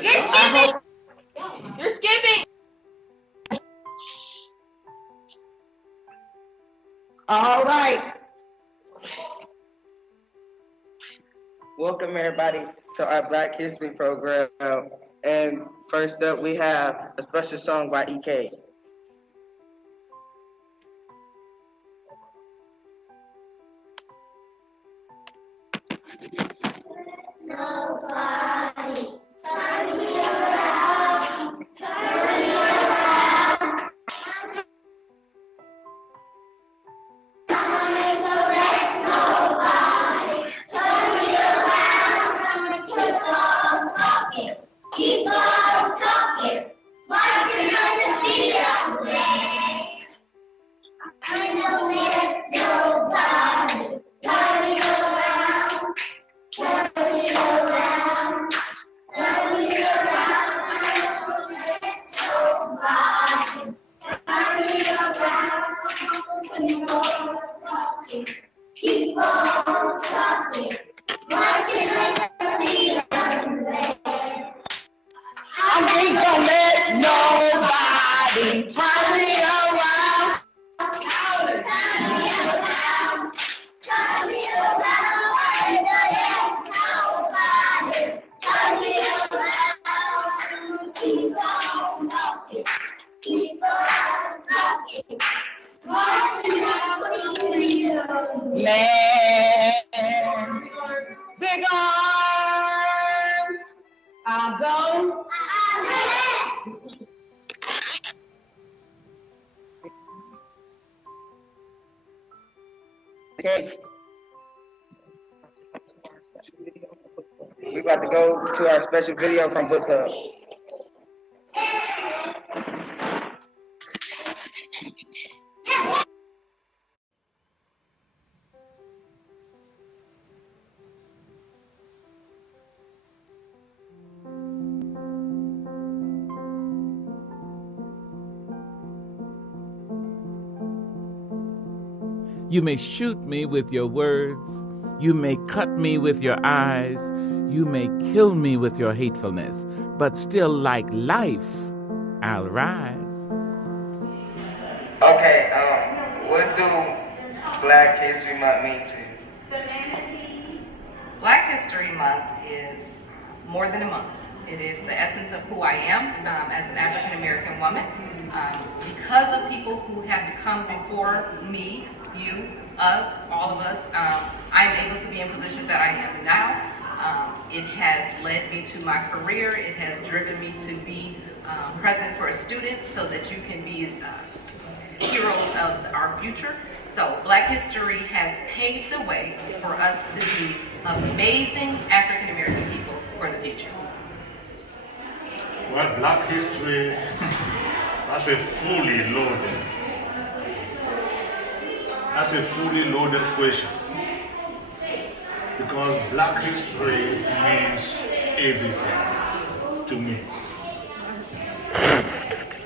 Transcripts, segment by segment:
You're skipping. You're skipping. All right. Welcome everybody to our Black History program. And first up we have a special song by EK. Nobody turn me around, turn me around. I'm gonna let nobody turn me around. I'm gonna keep on talking, marching on the beat of the day. I'm gonna let nobody turn me around. Turn me around, turn me around, I don't let nobody turn me around. Keep on talking, marching like the beat of the band. I ain't gonna let nobody turn me around. Turn me around, turn me around. I ain't gonna let nobody turn me around. Keep on talking, keep on talking. Marching on the beat of the Man, big arms, I'll go. Okay. We're about to go to our special video from Book Club. You may shoot me with your words. You may cut me with your eyes. You may kill me with your hatefulness. But still, like life, I'll rise. Okay, what do Black History Month mean to you? Black History Month is more than a month. It is the essence of who I am as an African American woman. Because of people who have come before me, you, us, all of us, I am able to be in positions that I am now. It has led me to my career. It has driven me to be present for students so that you can be heroes of our future. So Black history has paved the way for us to be amazing African American people for the future. Well, Black history, that's a fully loaded question. Because Black history means everything to me.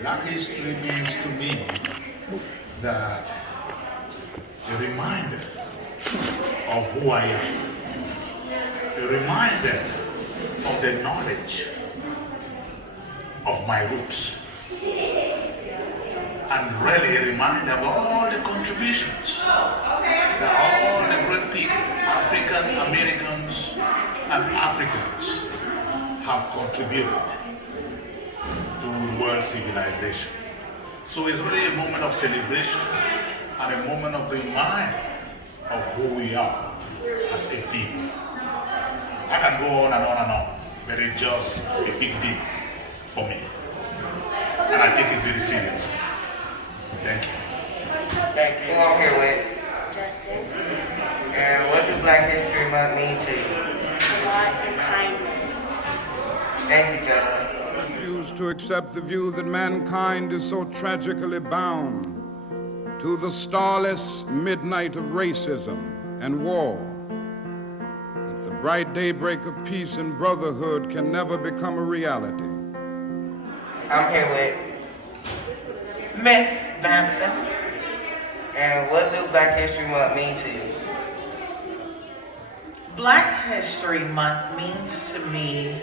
Black history means to me that a reminder of who I am, a reminder of the knowledge of my roots, and really a reminder of all the contributions that all the great people, African Americans and Africans, have contributed to world civilization. So it's really a moment of celebration and a moment of reminder of who we are as a people. I can go on and on and on, but it's just a big deal for me. And I take it very seriously. Thank you. Thank you. Who I'm here with? Justin. And what does Black History Month mean to you? Love and kindness. Thank you, Justin. Refuse to accept the view that mankind is so tragically bound to the starless midnight of racism and war, that the bright daybreak of peace and brotherhood can never become a reality. I'm here with Miss Johnson. And what does Black History Month mean to you? Black History Month means to me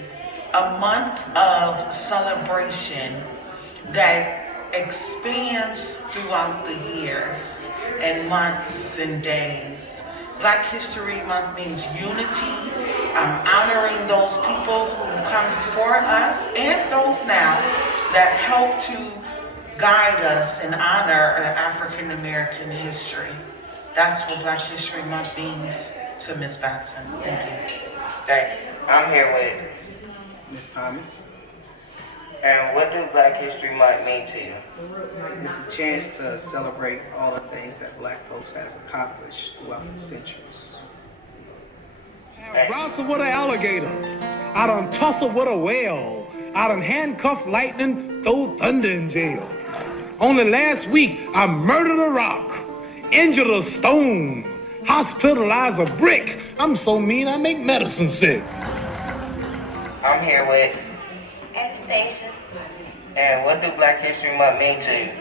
a month of celebration that expands throughout the years and months and days. Black History Month means unity, honoring those people who come before us and those now that help to guide us and honor African American history. That's what Black History Month means to Ms. Batson. Thank you. Thank you. I'm here with Ms. Thomas. And what do Black History Month mean to you? It's a chance to celebrate all the things that Black folks has accomplished throughout the centuries. Wrestle with an alligator. I done tussle with a whale. I done handcuff lightning, throw thunder in jail. Only last week, I murdered a rock, injured a stone, hospitalized a brick. I'm so mean, I make medicine sick. I'm here with Anastasia. And what do Black History Month mean to you?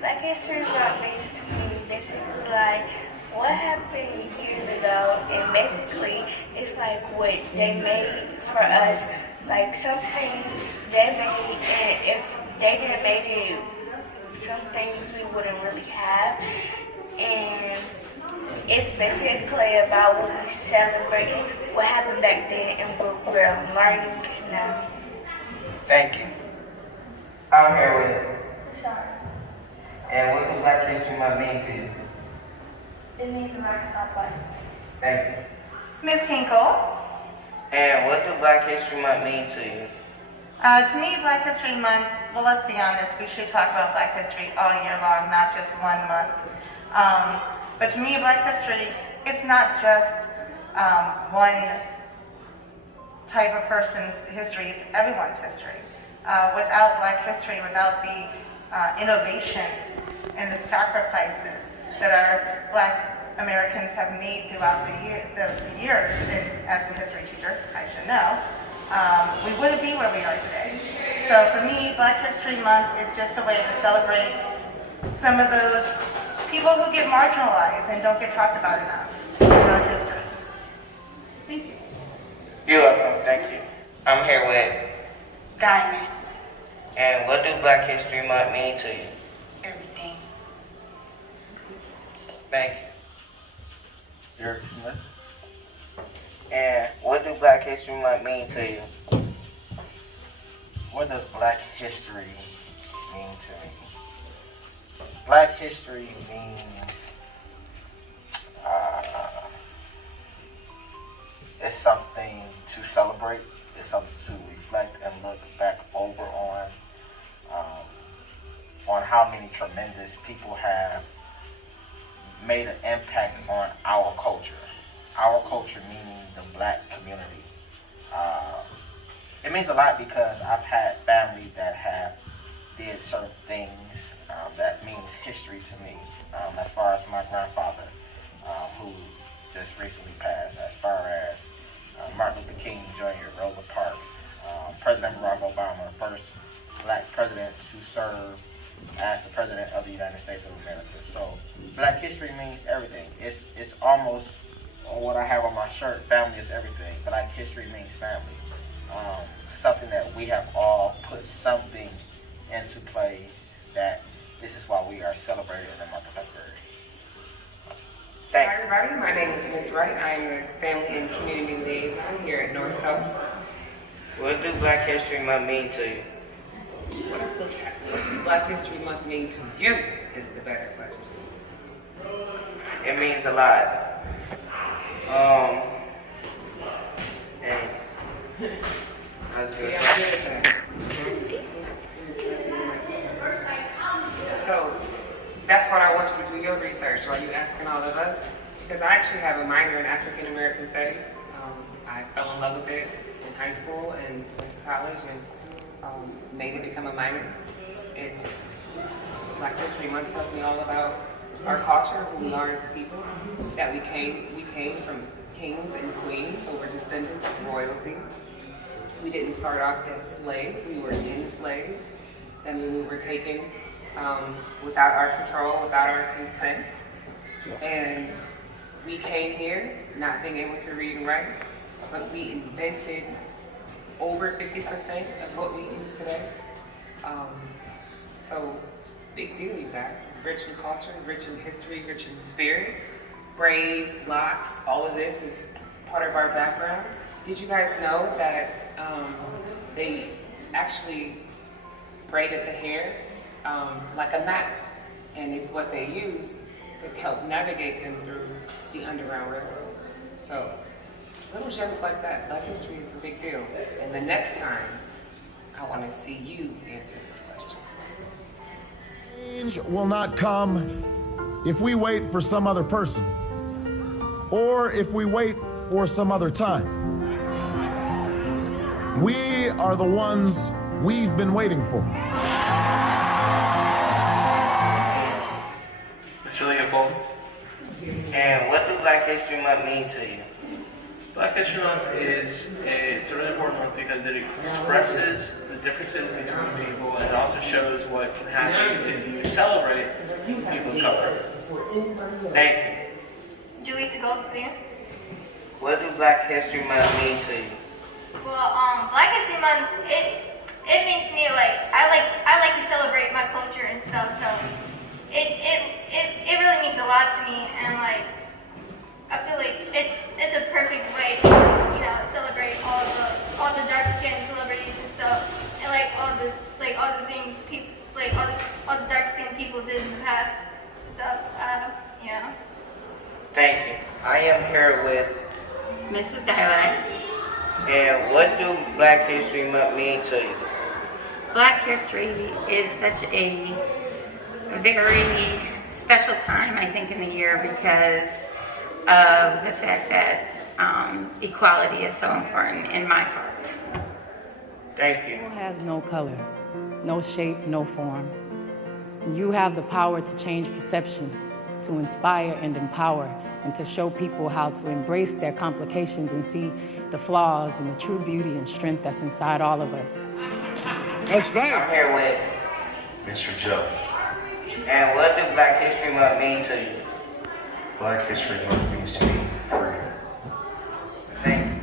Black History Month means to me basically like what happened years ago, and basically it's like what they made for us. Like some things they made, and if they didn't make it, some things we wouldn't really have. And it's basically about what we celebrate, what happened back then, and what we're learning now. Thank you. I'm here with And what does Black History Month mean to you? It means learn about life. Thank you. Ms. Hinkle. And what do Black History Month mean to you? To me, Black History Month, well, let's be honest, we should talk about Black history all year long, not just 1 month. But to me, Black history, it's not just one type of person's history, it's everyone's history. Without Black history, without the innovations and the sacrifices that our Black Americans have made throughout the years, and as the history teacher, I should know, we wouldn't be where we are today. So for me, Black History Month is just a way to celebrate some of those people who get marginalized and don't get talked about enough in our history. Thank you. You're welcome. Thank you. I'm here with Diamond. And what do Black History Month mean to you? Everything. Thank you. Eric Smith. And what do Black History Month mean to you? What does Black history mean to me? Black history means it's something to celebrate. It's something to reflect and look back over on how many tremendous people have made an impact on our culture. Our culture meaning the Black community. It means a lot because I've had family that have did certain things that means history to me. As far as my grandfather, who just recently passed, as far as Martin Luther King Jr., Rosa Parks, President Barack Obama, the first Black president to serve as the President of the United States of America. So Black history means everything. It's almost what I have on my shirt, family is everything. Black history means family. Something that we have all put something into play, that this is why we are celebrating in the month of February. Hi everybody, my name is Ms. Wright. I am the Family and Community Liaison here at Northcoast. What do Black History Month mean to you? What does Black History Month mean to you is the better question. It means a lot. And See, I'm good at that. So that's what I want you to do your research while you're asking all of us, because I actually have a minor in African American Studies. I fell in love with it in high school and went to college and made it become a minor. It's Black History Month tells me all about our culture, who we are as a people, that we came from kings and queens, so we're descendants of royalty. We didn't start off as slaves, we were enslaved. That means we were taken without our control, without our consent. And we came here not being able to read and write, but we invented over 50% of what we use today. So it's a big deal, you guys. It's rich in culture, rich in history, rich in spirit. Braids, locks, all of this is part of our background. Did you guys know that they actually braided the hair like a map, and it's what they use to help navigate them through the Underground Railroad. So little gems like that, Black history is a big deal. And the next time, I want to see you answer this question. Change will not come if we wait for some other person, or if we wait for some other time. We are the ones we've been waiting for. Mr. Leopold. And what do Black History Month mean to you? Black History Month it's a really important month because it expresses the differences between people, and it also shows what can happen if you celebrate people of color. Thank you. Julissa Goldsmith. What do Black History Month mean to you? Well, Black History Month, it means to me I like to celebrate my culture and stuff, so it really means a lot to me, and like I feel like it's a perfect way to celebrate all the dark skinned celebrities and stuff, and all the things all the dark skinned people did in the past stuff. Yeah. Thank you. I am here with Mrs. Dialect. And what do Black History Month mean to you? Black history is such a very special time, I think, in the year because of the fact that equality is so important in my heart. Thank you. People has no color, no shape, no form. You have the power to change perception, to inspire and empower, and to show people how to embrace their complications and see the flaws and the true beauty and strength that's inside all of us. That's right. I'm here with Mr. Joe. And what does Black History Month mean to you? Black History Month means to me freedom. Thank you.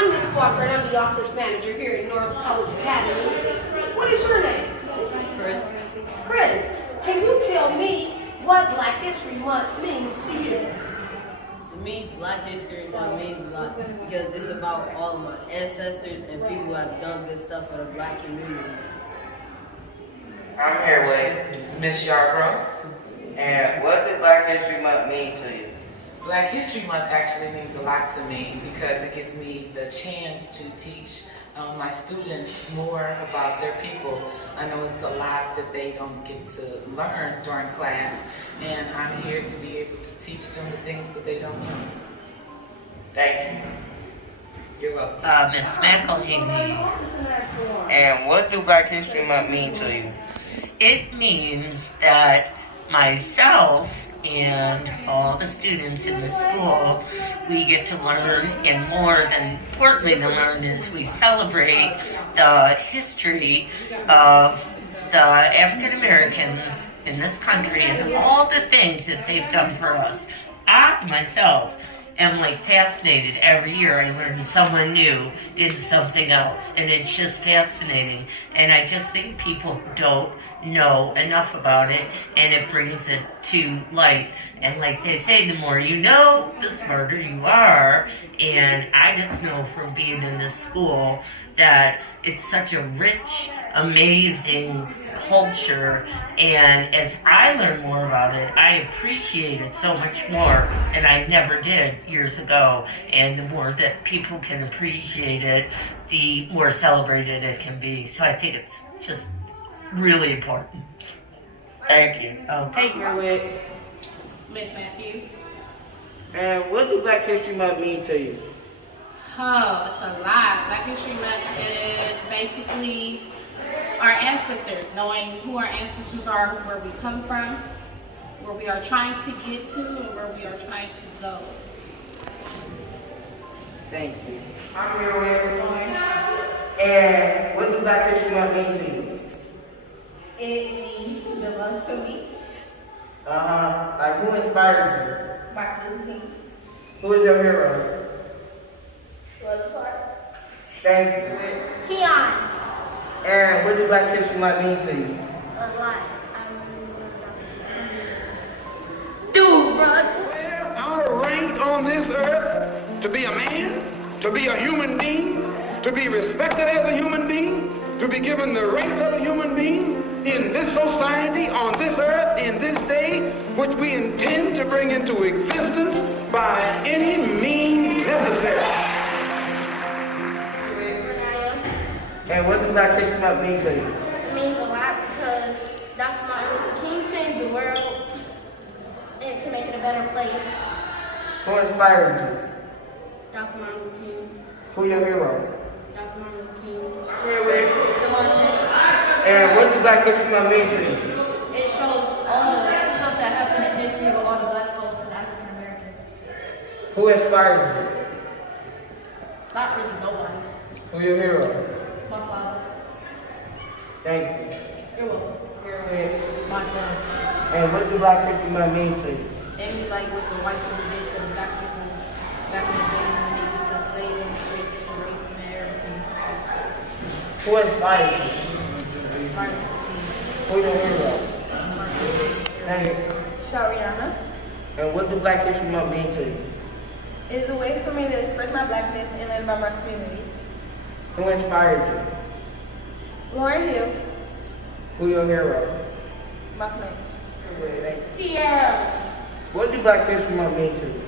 I'm Miss Walker and I'm the office manager here at Northcoast Academy. What is your name? Chris. Chris, can you tell me what Black History Month means to you? To me, Black History Month means a lot because it's about all of my ancestors and people who have done good stuff for the Black community. I'm here with Miss Yarbrough. And what does Black History Month mean to you? Black History Month actually means a lot to me because it gives me the chance to teach my students more about their people. I know it's a lot that they don't get to learn during class, and I'm here to be able to teach them the things that they don't know. Thank you. You're welcome. Miss McElhaney. And what do Black History Month mean to you? It means that myself and all the students in the school, we get to learn, and more than importantly to learn is we celebrate the history of the African Americans in this country and all the things that they've done for us. I myself am like fascinated. Every year I learn someone new did something else, and it's just fascinating. And I just think people don't know enough about it, and it brings it to light. And like they say, the more you know, the smarter you are. And I just know from being in this school that it's such a rich, amazing culture, and as I learn more about it, I appreciate it so much more, and I never did years ago. And the more that people can appreciate it, the more celebrated it can be. So I think it's just really important. Thank you. Okay. Here with Miss Matthews. And what do Black History Month mean to you? Oh, it's a lot. Black History Month is basically our ancestors, knowing who our ancestors are, where we come from, where we are trying to get to, and where we are trying to go. Thank you. I'm here with. And what does Black History Month mean to you? It means the most to me. Like who inspired you? Martin Luther King. Who is your hero? Rosa Parks. Thank you. Keon. And what does Black History Month mean to you? A lot. Dude, bro. I'm ranked on this earth to be a man, to be a human being, to be respected as a human being, to be given the rights of a human being in this society, on this earth, in this day, which we intend to bring into existence by any means necessary. And what does Black History Month mean to you? It means a lot because Dr. Martin Luther King changed the world and to make it a better place. Who inspired you? Dr. Martin Luther King. Who your hero? Dr. Martin Luther King. And what does Black History Month mean to you? It shows all the stuff that happened in history with all the black folks and African Americans. Who inspired you? Not really nobody. Who your hero? My father. Thank you. You're welcome. Here with. My son. And what does Black History Month mean to you? It means like what the white people did to the black people back in the days when they used to slave them, rape them, and everything. Who inspired you? Martin Luther King. Who your hero? Thank you. Shariana. And what does Black History Month mean to you? It's a way for me to express my blackness and learn about my community. Who inspired you? Lauren Hill. Who your hero? My friends. TL. What do Black History Month mean to you?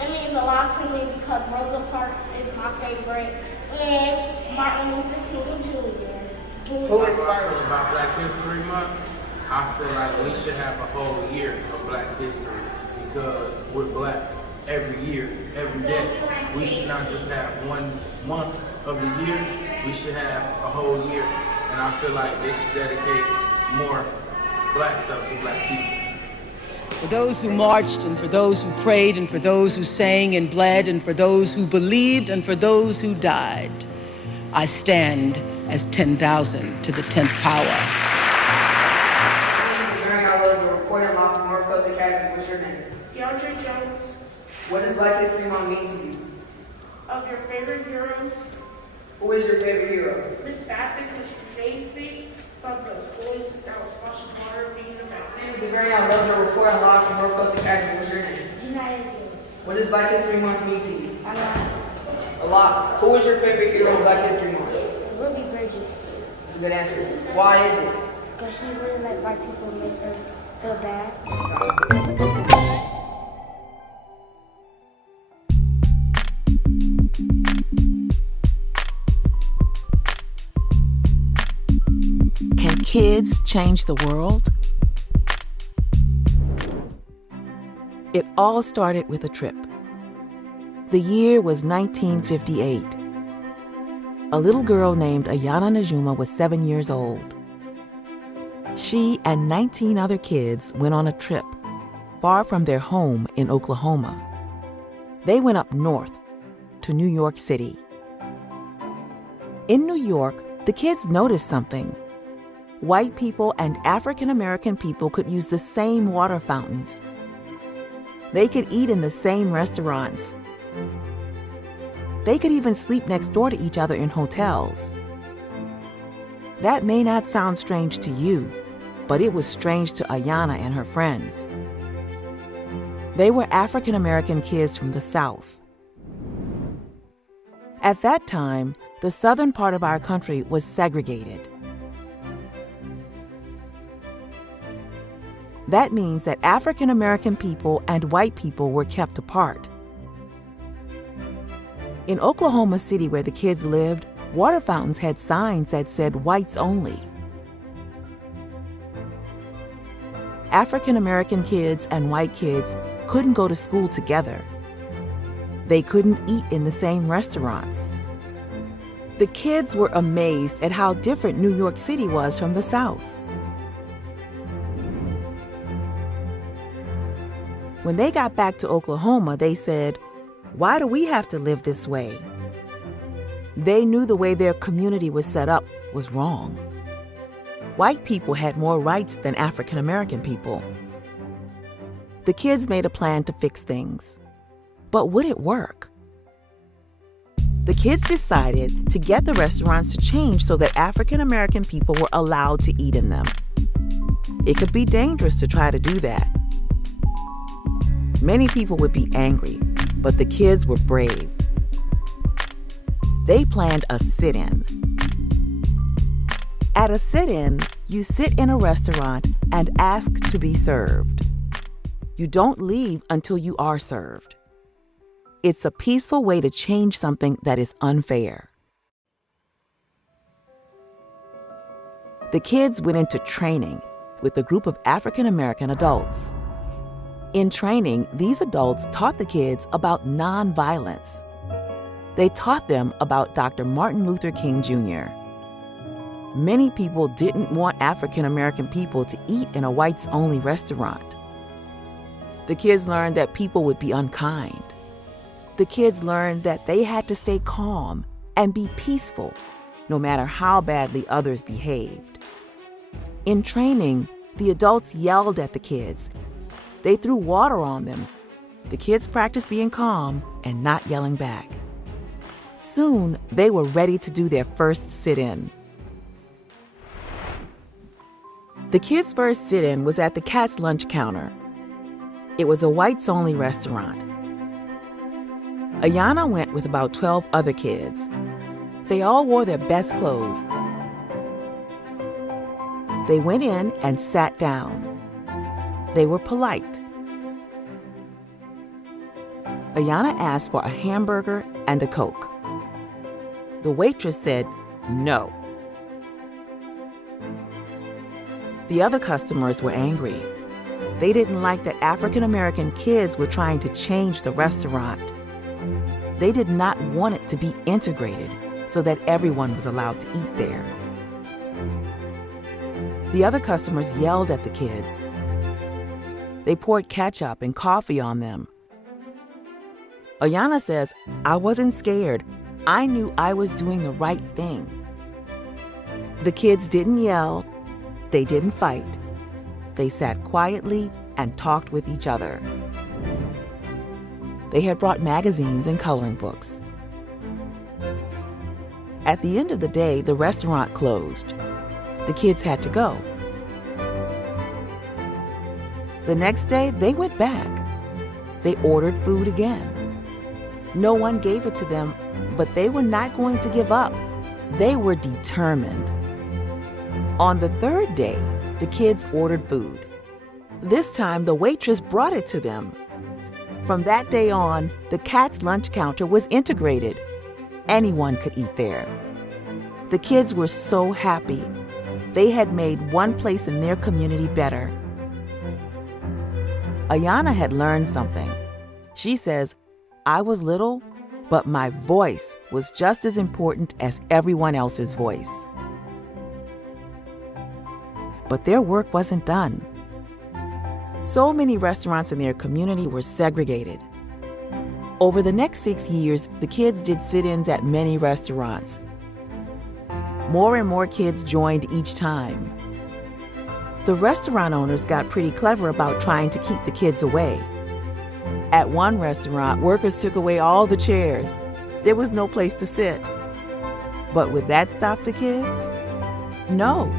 It means a lot to me because Rosa Parks is my favorite and Martin Luther King Jr. Who inspired you? About Black History Month, I feel like we should have a whole year of Black history because we're Black every year, every day. We should not just have 1 month of the year, we should have a whole year. And I feel like they should dedicate more Black stuff to Black people. For those who marched, and for those who prayed, and for those who sang and bled, and for those who believed, and for those who died, I stand as 10,000 to the 10th power. During our recording live from Northcoast Academy, what's your name? DeAndre Jones. What does Black History Month mean to you? Of your favorite heroes. Who is your favorite hero? Miss Bassett, because she saved me from those boys that was splashing water being about. During our love report live from Northcoast Academy, what's your name? What does Black History Month mean to you? A lot. Who is your favorite hero of Black History Month? Ruby Bridget. That's a good answer. Why is it? Because she really let white people make her feel bad. Can kids change the world? It all started with a trip. The year was 1958. A little girl named Ayana Najuma was 7 years old. She and 19 other kids went on a trip far from their home in Oklahoma. They went up north to New York City. In New York, the kids noticed something. White people and African American people could use the same water fountains. They could eat in the same restaurants. They could even sleep next door to each other in hotels. That may not sound strange to you, but it was strange to Ayana and her friends. They were African American kids from the South. At that time, the southern part of our country was segregated. That means that African American people and white people were kept apart. In Oklahoma City, where the kids lived, water fountains had signs that said whites only. African American kids and white kids couldn't go to school together. They couldn't eat in the same restaurants. The kids were amazed at how different New York City was from the South. When they got back to Oklahoma, they said, "Why do we have to live this way?" They knew the way their community was set up was wrong. White people had more rights than African American people. The kids made a plan to fix things. But would it work? The kids decided to get the restaurants to change so that African American people were allowed to eat in them. It could be dangerous to try to do that. Many people would be angry, but the kids were brave. They planned a sit-in. At a sit-in, you sit in a restaurant and ask to be served. You don't leave until you are served. It's a peaceful way to change something that is unfair. The kids went into training with a group of African American adults. In training, these adults taught the kids about nonviolence. They taught them about Dr. Martin Luther King Jr. Many people didn't want African American people to eat in a whites-only restaurant. The kids learned that people would be unkind. The kids learned that they had to stay calm and be peaceful, no matter how badly others behaved. In training, the adults yelled at the kids. They threw water on them. The kids practiced being calm and not yelling back. Soon, they were ready to do their first sit-in. The kids' first sit-in was at the Cat's lunch counter. It was a whites-only restaurant. Ayana went with about 12 other kids. They all wore their best clothes. They went in and sat down. They were polite. Ayana asked for a hamburger and a Coke. The waitress said no. The other customers were angry. They didn't like that African American kids were trying to change the restaurant. They did not want it to be integrated so that everyone was allowed to eat there. The other customers yelled at the kids. They poured ketchup and coffee on them. Ayana says, "I wasn't scared. I knew I was doing the right thing." The kids didn't yell. They didn't fight. They sat quietly and talked with each other. They had brought magazines and coloring books. At the end of the day, the restaurant closed. The kids had to go. The next day, they went back. They ordered food again. No one gave it to them, but they were not going to give up. They were determined. On the third day, the kids ordered food. This time, the waitress brought it to them. From that day on, the Cat's lunch counter was integrated. Anyone could eat there. The kids were so happy. They had made one place in their community better. Ayana had learned something. She says, "I was little, but my voice was just as important as everyone else's voice." But their work wasn't done. So many restaurants in their community were segregated. Over the next 6 years, the kids did sit-ins at many restaurants. More and more kids joined each time. The restaurant owners got pretty clever about trying to keep the kids away. At one restaurant, workers took away all the chairs. There was no place to sit. But would that stop the kids? No.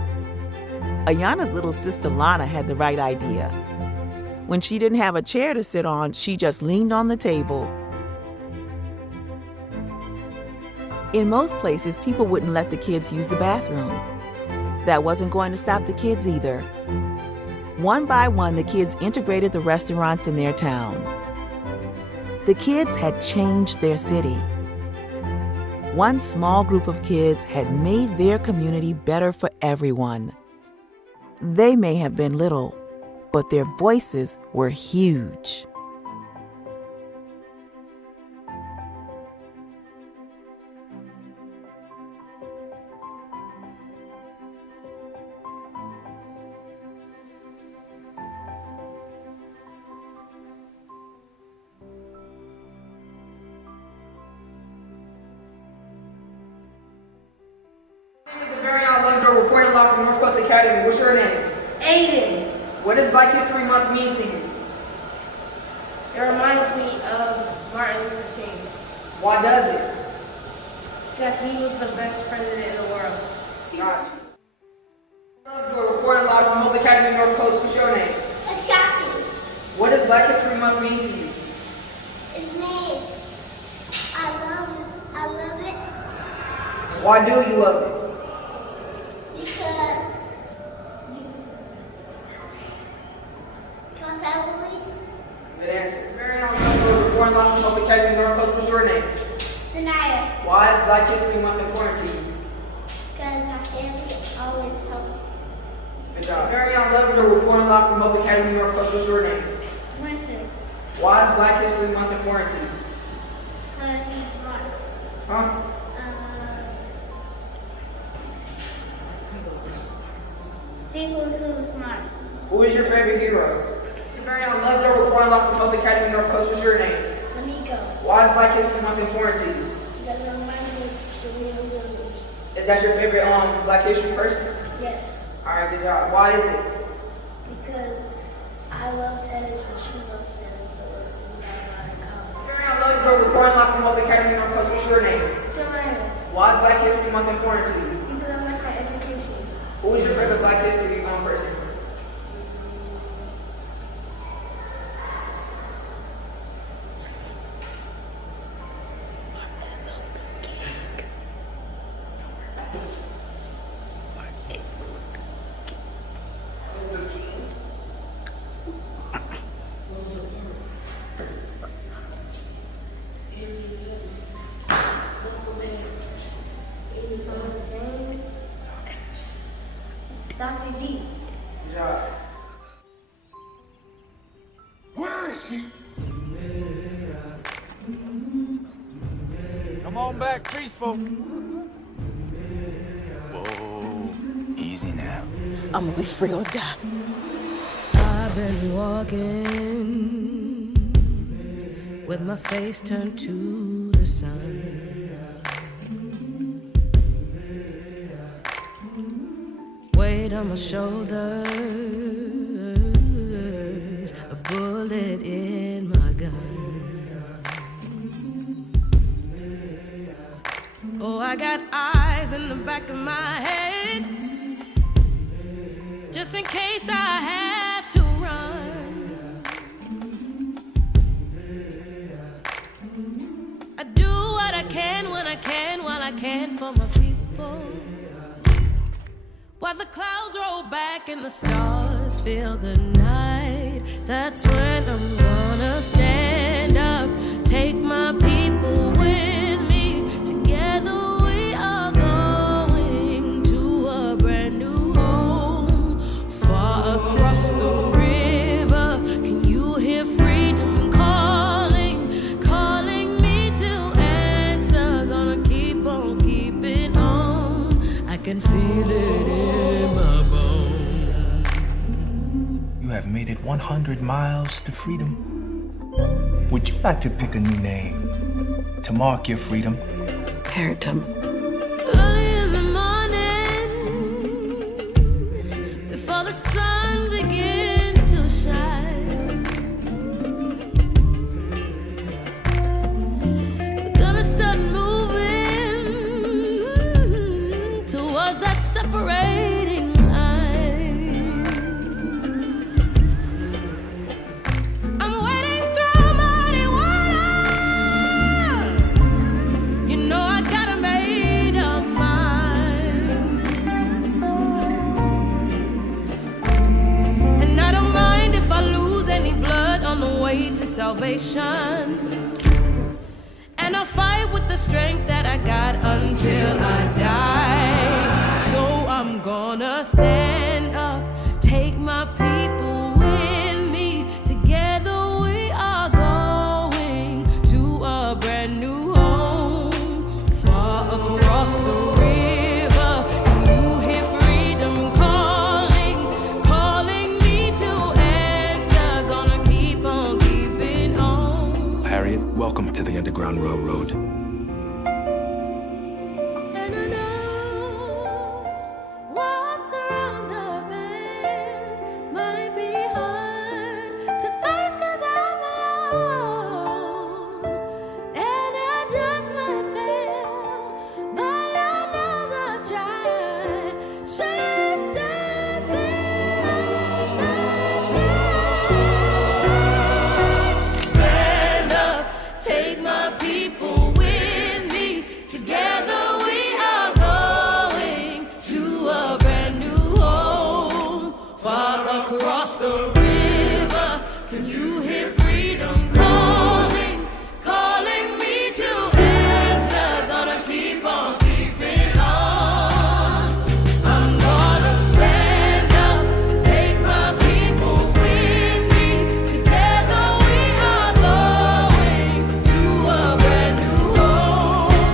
Ayana's little sister Lana had the right idea. When she didn't have a chair to sit on, she just leaned on the table. In most places, people wouldn't let the kids use the bathroom. That wasn't going to stop the kids either. One by one, the kids integrated the restaurants in their town. The kids had changed their city. One small group of kids had made their community better for everyone. They may have been little, but their voices were huge. Reporting live from Northcoast Academy. What's your name? Aiden. What does Black History Month mean to you? It reminds me of Martin Luther King. Why does it? Because he was the best president in the world. Gotcha. You're reporting live from North Academy, Northcoast. What's your name? Ashafi. What does Black History Month mean to you? It means I love it. Why do you love it? Because my family. Good answer. Very nice. You're reporting live from North Academy, Northcoast. What's your name? Sanaya. Why is Black History Month important to you? Because my family always helps. Good job. Marion Love, you're reporting live from Hope Academy, Northcoast. What's your name? Winston. Why is Black History Month important to you? Because he's smart. Huh? People who's smart. Who is your favorite hero? Marion Love, you're reporting live from Hope Academy, Northcoast. What's your name? Monica. Why is Black History Month important to you? Because it reminds me of Serena Williams. Is that your favorite Black History person? Yes. Alright, good job. Why is it? Because I love tennis and she loves tennis, so we got a lot in common. Marion Love, you're reporting live from Hope Academy, Northcoast. What's your name? Joanna. Why is Black History Month important to you? Because I like my education. Who is your favorite Black History person? Dr. G. Good job. Where is she? Come on back, peaceful. Whoa, easy now. I'm gonna be free or die. I've been walking with my face turned to the sun. Weight on my shoulders, a bullet in my gun. Oh, I got eyes in the back of my head, just in case I have to run. I do what I can when I can, while I can for my people. While the clouds roll back and the stars fill the night, that's when I'm gonna stand up, take my people with me. Together we are going to a brand new home, far across the river. Can you hear freedom calling, calling me to answer? Gonna keep on keeping on. I can feel it in my bones. You have made it 100 miles to freedom. Would you like to pick a new name to mark your freedom? Phantom. Early in the morning, before the sun begins to shine, we're gonna start moving towards that separating line. I'm wading through muddy waters. You know I got a made up mind, and I don't mind if I lose any blood on the way to salvation. And I'll fight with the strength that I got until I die. So I'm gonna stand up, take my people with me. Together we are going to a brand new home, far across the river. Can you hear freedom calling, calling me to answer? Gonna keep on keeping on. Harriet, welcome to the Underground Railroad. And I know what's around the bend might be hard to face 'cause I'm alone, and I just might fail, but Lord knows I'll try. Shine stars fit up the sky. Stand up, take my people with me. Together we are going to a brand new home, far across the river. Can you hear freedom calling, calling me to answer? Gonna keep on keeping on. I'm gonna stand up, take my people with me. Together we are going to a brand new home,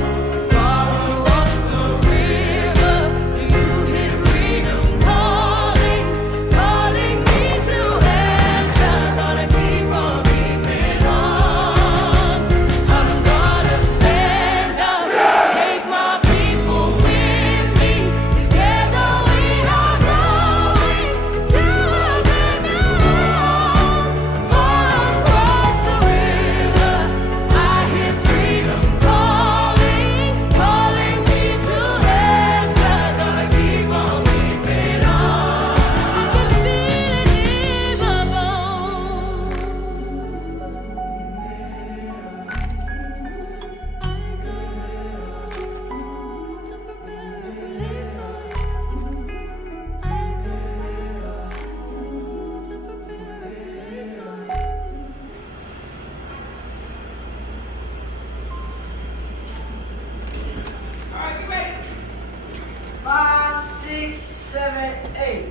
far across the river. Do you hear freedom calling, calling me to answer? Gonna keep on keeping on. I'm gonna stand up, take my people with me. Together we are going to a brand new home, far across the river. I hear freedom calling, calling me to answer. Gonna keep on keeping on. I can feel it in my bones. I go to prepare a place for you. I go to prepare a place for you. All right, get ready. 5, 6, 7, 8.